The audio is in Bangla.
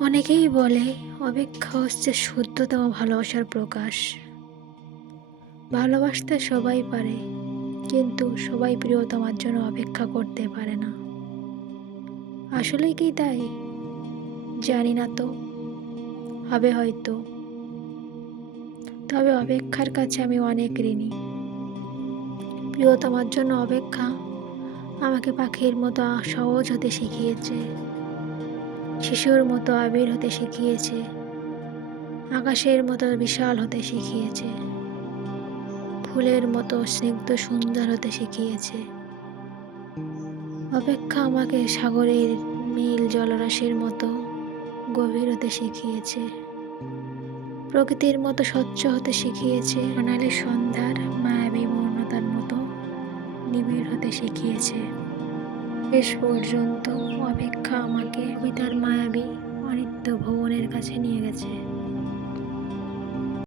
অনেকেই বলে অপেক্ষা হচ্ছে শুদ্ধতম ভালোবাসার প্রকাশ। ভালোবাসতে সবাই পারে, কিন্তু সবাই প্রিয়তমার জন্য অপেক্ষা করতে পারে না। আসলেই কি তাই? জানি না তো, হবে হয়তো। তবে অপেক্ষার কাছে আমি অনেক ঋণী। প্রিয়তমার জন্য অপেক্ষা আমাকে পাখির মতো সহজ হতে শিখিয়েছে, শিশুর মতো আবির হতে শিখিয়েছে, আকাশের মতো বিশাল হতে শিখিয়েছে, ফুলের মতো স্নিগ্ধ সুন্দর হতে শিখিয়েছে। অপেক্ষা আমাকে সাগরের নীল জলরাশির মতো গভীর হতে শিখিয়েছে, প্রকৃতির মতো স্বচ্ছ হতে শিখিয়েছে, সোনালি সন্ধ্যার মায়াবী মৌনতার মতো নিবিড় হতে শিখিয়েছে। শেষ পর্যন্ত অপেক্ষা আমাকে কবিতার মায়াবী অনিত্য ভুবনের কাছে নিয়ে গেছে।